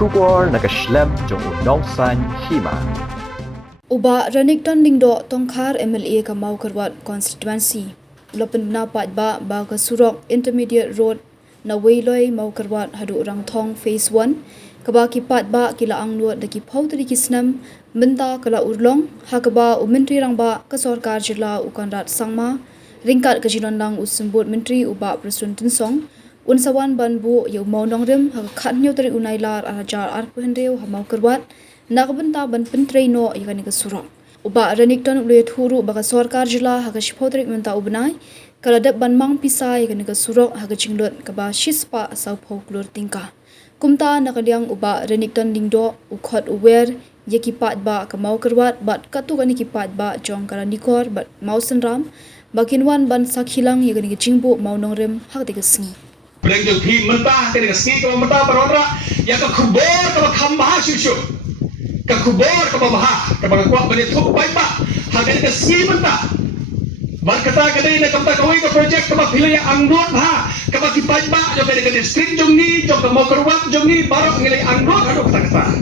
kubor nakaslem jong unong san hima. Uba Ranik Tandingdo Tongkhar MLA Kamau Karwat constituency. Lopen na patba baga surok intermediate road na wayloi mau karwat hadu rang thong phase 1 kaba ki patba kila angnuat daki pautri kisnam benta kala urlong hakaba menteri rangba ka sarkar jila ukanrat sangma ringkat kajilondang usumbut menteri uba Presiden Tinsong unsawan banbu yau mau nongrem ha khatnyo tari unailar arajar arphendeu ha mau karwat nakbenta ban pentri no yakani ka surok uba Ranikton ulue thuru baka sarkar jila ha ka shipotrik menta ubnai kaladap ban mang pisai yakani ka surok ha ka jinglot kaba shispa asau phoklur tingka kumta nakaliang uba Ranikton dingdo ukhot uwer yaki patba ka mau karwat bat katu kani ki patba jong kala nikor bat mausen ram bakinwan ban sakhilang yakani ka jingbu mau nongrem ha ka sngi Beleng jeng pi mentah kena kesini kalau mentah berodra yang ke kubur kalau kambah susu ke kubur ke bawah ke bawah kuat bani tuh baik pak harga kesini mentah bar kata kena ini kata kau ke projek ke bawah pilih yang anggur ha ke bawah baik pak jom ke distrik jom ni jom ke mau keruat jom ni baru ngilai anggur aduh kata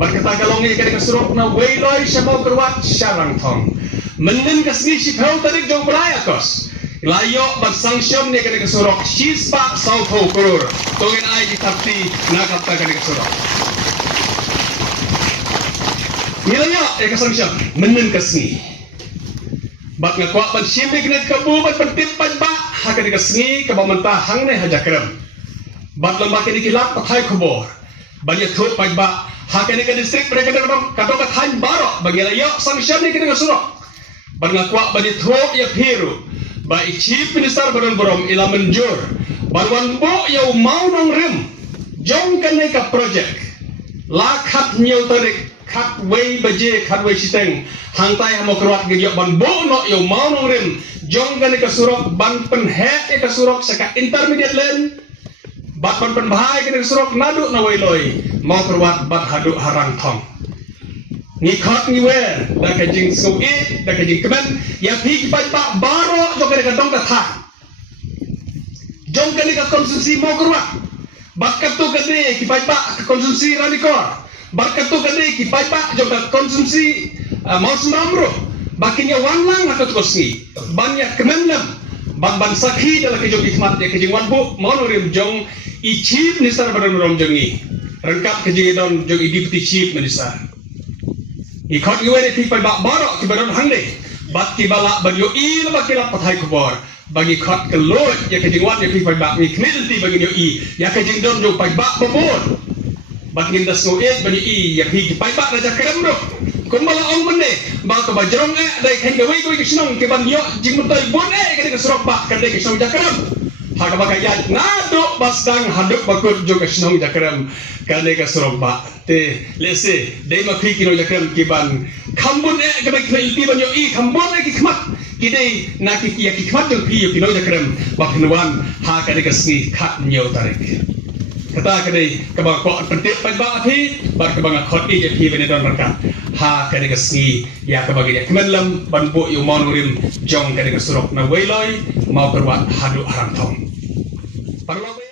bar kata kalau ni kena kesuruh na wayloi semau keruat syarang thong menen kesini si kau tadi jom beraya kos Layo bersangsiom ni kena kesurok sispa saupo kurur tongin ai di tapti nakap ta kena kesurok nilayo kesangsiom menen kesni bat ngakuak ban simbi kena kebu bat pentip ban ba ha kena kesni ke bamenta hang ne hajakrem bat lomba kena kilap pathai kubor bagi thut ban ba ha kena ke distrik mereka dalam kadok kathan barok bagi layo sangsiom ni kena kesurok bat ngakuak ban thut ya piru Baik Chief Minister Badan Borom ila menjur Barwan bo yau mau nong rim Jong kanai ka projek La khat nyau tarik Khat wei baje khat wei siteng Hangtai hamo keruat gigi ban bo no yau mau nong rim Jong kanai ka surok ban penhet ka surok saka intermediate len Bat ban penbahai kanai ka surok nadu na wei loi Mau keruat bat hadu harang thong Ngikot ngiwer dah kajing suit dah kajing kemen ya pi pai pak baro jong kene kadong ka tha jong kene ka konsumsi mo kurwa bakat tu kene ki pai pak konsumsi ranikor bakat tu kene ki pai pak jong ka konsumsi maus mamro bakinya wanlang akat kosi banyak kemen lam ban sakhi dalam kejong hikmat ya kejing wan bu mau nurim jong i chief minister badan rom jongi rengkap kejing don jong i deputy chief minister Ikut iwe ni tipai bak barok ki badan hangde bat ki balak bagyo i lebak kilap pathai kubor bagi khot ke lot ya ke jingwan ya tipai bak ni knilti bagi yo i ya ke jing don jo pai bak pemon bat ngin das ngoet bagi i ya ki pai bak raja kerem ro kun bala ong bende ba ke bajrong dai khen ke wei ko ki snong ke ban yo jing mutai bon ke serok bak ke ke snong jakrem Haka baka yan ngado basdang haduk bakut jo ke snong jakrem kane ke serok bak te lese dei ma khri kino jakrem kiban khambun ke ba khri ti ban yo i khambun ki khmat kidei na ki ya ki khmat jo pi kino jakrem ba khinwan ha ka de kasni khat nyau tarik kata kadei ke ba ko pentip pa ba athi ba ke ba khot i je pi bene don markat ha ka de kasni ya ke ba ge kemenlam ban bo yo monurim jong ka de surok na wayloi mau perwat hadu haram thong parlo